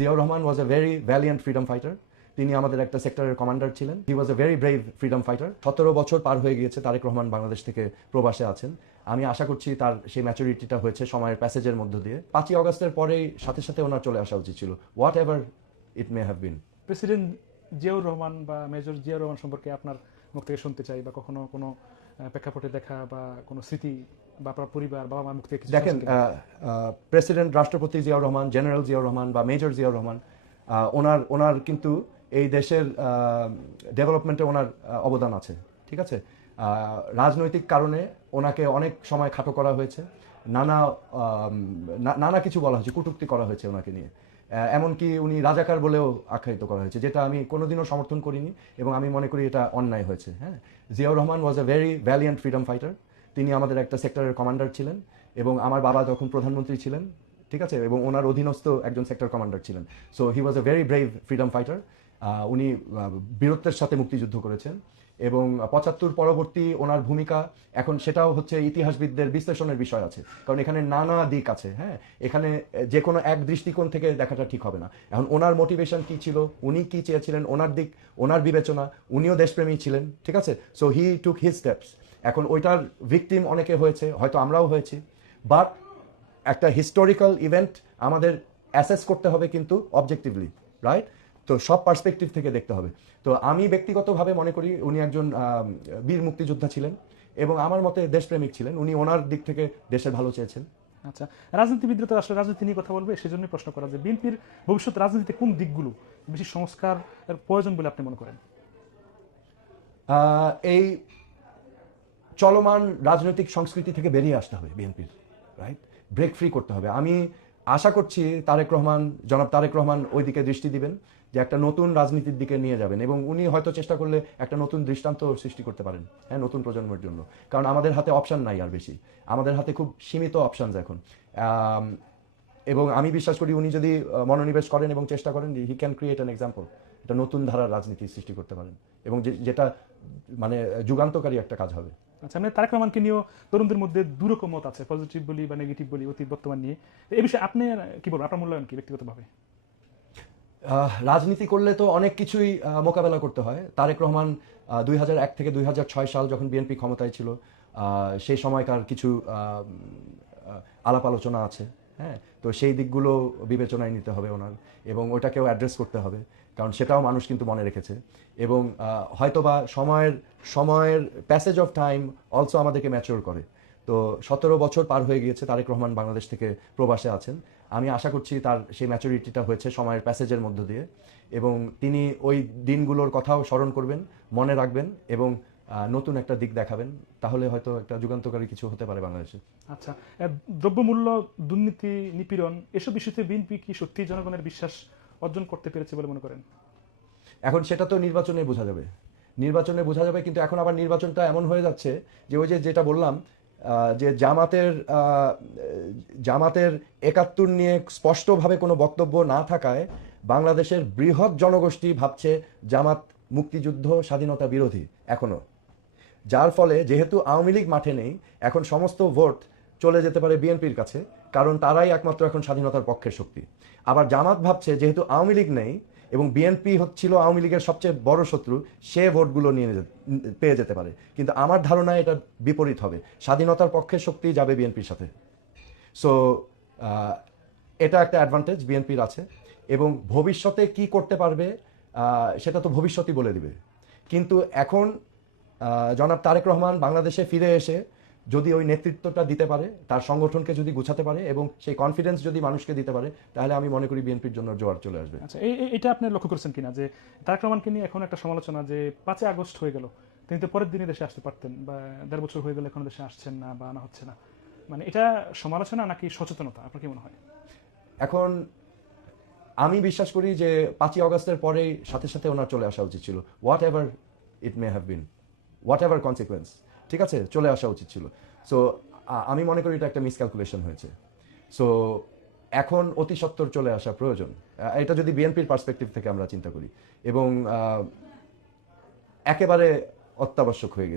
Ziaur Rahman was a very valiant freedom fighter. তিনি আমাদের একটা সেক্টরের কমান্ডার ছিলেন। He was a very brave freedom fighter. 17 বছর পার হয়ে গিয়েছে তারেক রহমান বাংলাদেশ থেকে প্রবাসে আছেন। আমি আশা করছি তার সেই ম্যাচুরিটিটা হয়েছে সময়ের প্যাসেজের মধ্য দিয়ে। 5ই অগস্টের পরেই সাথে সাথে ওনার চলে আসা উচিত ছিল, what ever it may have been. President Ziaur Rahman বা মেজর জিয়াউর রহমান সম্পর্কে আপনার মুখ থেকে শুনতে চাই, বা কখনো কোনো প্রেক্ষাপটে দেখা বা কোনো স্মৃতি বা আপনার পরিবার বাবা মার মুখ থেকে কিছু দেখেন, শুনতে চাই। প্রেসিডেন্ট রাষ্ট্রপতি জিয়াউর রহমান, জেনারেল জিয়াউর রহমান বা মেজর জিয়াউর রহমান, ওনার কিন্তু এই দেশের ডেভেলপমেন্টে ওনার অবদান আছে, ঠিক আছে। রাজনৈতিক কারণে ওনাকে অনেক সময় খাটো করা হয়েছে, নানা কিছু বলা হয়েছে, কটূক্তি করা হয়েছে ওনাকে নিয়ে। এমনকি উনি রাজাকার বলেও আখ্যায়িত করা হয়েছে, যেটা আমি কোনোদিনও সমর্থন করিনি এবং আমি মনে করি এটা অন্যায় হয়েছে। হ্যাঁ, Ziaur Rahman was a very valiant freedom fighter. তিনি আমাদের একটা সেক্টরের কমান্ডার ছিলেন এবং আমার বাবা যখন প্রধানমন্ত্রী ছিলেন, ঠিক আছে, এবং ওনার অধীনস্থ একজন সেক্টর কমান্ডার ছিলেন। So he was a very brave freedom fighter. উনি বীরত্বের সাথে মুক্তিযুদ্ধ করেছেন এবং 75 পরবর্তী ওনার ভূমিকা এখন সেটাও হচ্ছে ইতিহাসবিদদের বিশ্লেষণের বিষয় আছে, কারণ এখানে নানা দিক আছে। হ্যাঁ, এখানে যে কোনো এক দৃষ্টিকোণ থেকে দেখাটা ঠিক হবে না। এখন ওনার মোটিভেশন কি ছিল, উনি কি চেয়েছিলেন, ওনার দিক, ওনার বিবেচনা, উনিও দেশপ্রেমী ছিলেন, ঠিক আছে। So he took his steps. এখন ওইটার ভিকটিম অনেকে হয়েছে, হয়তো আমরাও হয়েছি, বাট একটা হিস্টোরিক্যাল ইভেন্ট আমাদের অ্যাসেস করতে হবে কিন্তু অবজেক্টিভলি, রাইট? তো সব পার্সপেক্টিভ থেকে দেখতে হবে। তো আমি ব্যক্তিগতভাবে মনে করি উনি একজন বীর মুক্তিযোদ্ধা ছিলেন এবং আমার মতে দেশপ্রেমিক ছিলেন। উনি ওনার দিক থেকে দেশের ভালো চেয়েছেন। আচ্ছা, রাজনীতিবিদরা তো আসলে রাজনীতি নিয়ে কথা বলবে, সেজন্যই প্রশ্ন করা যে বিএনপির ভবিষ্যৎ রাজনীতিতে কোন দিকগুলো বেশি সংস্কার প্রয়োজন বলে আপনি মনে করেন? এই চলমান রাজনৈতিক সংস্কৃতি থেকে বেরিয়ে আসতে হবে বিএনপির, রাইট? ব্রেক ফ্রি করতে হবে। আমি আশা করছি জনাব তারেক রহমান ওই দিকে দৃষ্টি দিবেন, যে একটা নতুন রাজনীতির দিকে নিয়ে যাবেন এবং উনি হয়তো চেষ্টা করলে একটা নতুন দৃষ্টান্ত সৃষ্টি করতে পারেন, হ্যাঁ, নতুন প্রজন্মের জন্য। কারণ আমাদের হাতে অপশান নাই আর বেশি, আমাদের হাতে খুব সীমিত অপশানস এখন। এবং আমি বিশ্বাস করি উনি যদি মনোনিবেশ করেন এবং চেষ্টা করেন, he can create an example, একটা নতুন ধারার রাজনীতি সৃষ্টি করতে পারেন এবং যেটা মানে যুগান্তকারী একটা কাজ হবে। আচ্ছা, মানে তারেক রহমানকে নিয়েও তরুণদের মধ্যে দুরকম মত আছে, পজিটিভ বলি বা নেগেটিভ বলি অতীত বর্তমান নিয়ে। এই বিষয়ে আপনি কি বলবেন, আপনার মূল্যায়ন কি ব্যক্তিগতভাবে? রাজনীতি করলে তো অনেক কিছুই মোকাবেলা করতে হয়। তারেক রহমান 2001 থেকে 2006 সাল যখন বিএনপি ক্ষমতায় ছিল, সেই সময়কার কিছু আলাপ আলোচনা আছে। হ্যাঁ, তো সেই দিকগুলো বিবেচনায় নিতে হবে ওনার এবং ওটাকেও অ্যাড্রেস করতে হবে, কারণ সেটাও মানুষ কিন্তু মনে রেখেছে। এবং হয়তোবা সময়ের প্যাসেজ অফ টাইম অলসো আমাদেরকে ম্যাচিওর করে। তো 17 বছর পার হয়ে গিয়েছে তারেক রহমান বাংলাদেশ থেকে প্রবাসে আছেন। আমি আশা করছি তার সেই ম্যাচুরিটিটা হয়েছে সময়ের প্যাসেজের মধ্য দিয়ে এবং তিনি ওই দিনগুলোর কথাও স্মরণ করবেন, মনে রাখবেন এবং নতুন একটা দিক দেখাবেন। তাহলে হয়তো একটা যুগান্তকারী কিছু হতে পারে বাংলাদেশে। আচ্ছা, দ্রব্যমূল্য, দুর্নীতি, নিপীড়ন, এসব ইস্যুতে বিএনপি কি সত্যি জনগণের বিশ্বাস অর্জন করতে পেরেছে বলে মনে করেন? এখন সেটা তো নির্বাচনে বোঝা যাবে, কিন্তু এখন আবার নির্বাচনটা এমন হয়ে যাচ্ছে যে ওই যেটা বললাম, যে জামাতের 71 নিয়ে স্পষ্টভাবে কোনো বক্তব্য না থাকায় বাংলাদেশের বৃহৎ জনগোষ্ঠী ভাবছে জামাত মুক্তিযুদ্ধ স্বাধীনতা বিরোধী এখনো। যার ফলে যেহেতু আওয়ামী লীগ মাঠে নেই, এখন সমস্ত ভোট চলে যেতে পারে বিএনপির কাছে, কারণ তারাই একমাত্র এখন স্বাধীনতার পক্ষের শক্তি। আবার জামাত ভাবছে যেহেতু আওয়ামী লীগ নেই এবং বিএনপি হচ্ছিল আওয়ামী লীগের সবচেয়ে বড় শত্রু, সে ভোটগুলো পেয়ে যেতে পারে। কিন্তু আমার ধারণা এটা বিপরীত হবে, স্বাধীনতার পক্ষের শক্তি যাবে বিএনপির সাথে। সো এটা একটা অ্যাডভান্টেজ বিএনপির আছে এবং ভবিষ্যতে কি করতে পারবে সেটা তো ভবিষ্যতই বলে দিবে। কিন্তু এখন জনাব তারেক রহমান বাংলাদেশে ফিরে এসে যদি ওই নেতৃত্বটা দিতে পারে, তার সংগঠনকে যদি গুছাতে পারে এবং সেই কনফিডেন্স যদি মানুষকে দিতে পারে, তাহলে আমি মনে করি বিএনপির জন্য জোয়ার চলে আসবে। আচ্ছা, এটা আপনি লক্ষ্য করেছেন কিনা যে তারেক রহমানকে নিয়ে এখন একটা সমালোচনা যে 5 আগস্ট হয়ে গেল, তিনি তো পরের দিনে দেশে আসতে পারতেন, বা 1.5 বছর হয়ে গেল এখনো দেশে আসছেন না বা আনা হচ্ছে না, মানে এটা সমালোচনা নাকি সচেতনতা, আপনার কি মনে হয়? এখন আমি বিশ্বাস করি যে 5ই অগস্টের পরেই সাথে সাথে ওনার চলে আসা উচিত ছিল, what ever it may have been, what ever consequence, ঠিক আছে, চলে আসা উচিত ছিল। সো আমি মনে করি এটা একটা মিসক্যালকুলেশন হয়েছে। সো এখন অতি সত্বর চলে আসা প্রয়োজন, এটা যদি বিএনপির পার্সপেক্টিভ থেকে আমরা চিন্তা করি, এবং একেবারে অত্যাবশ্যক হয়ে গেছে।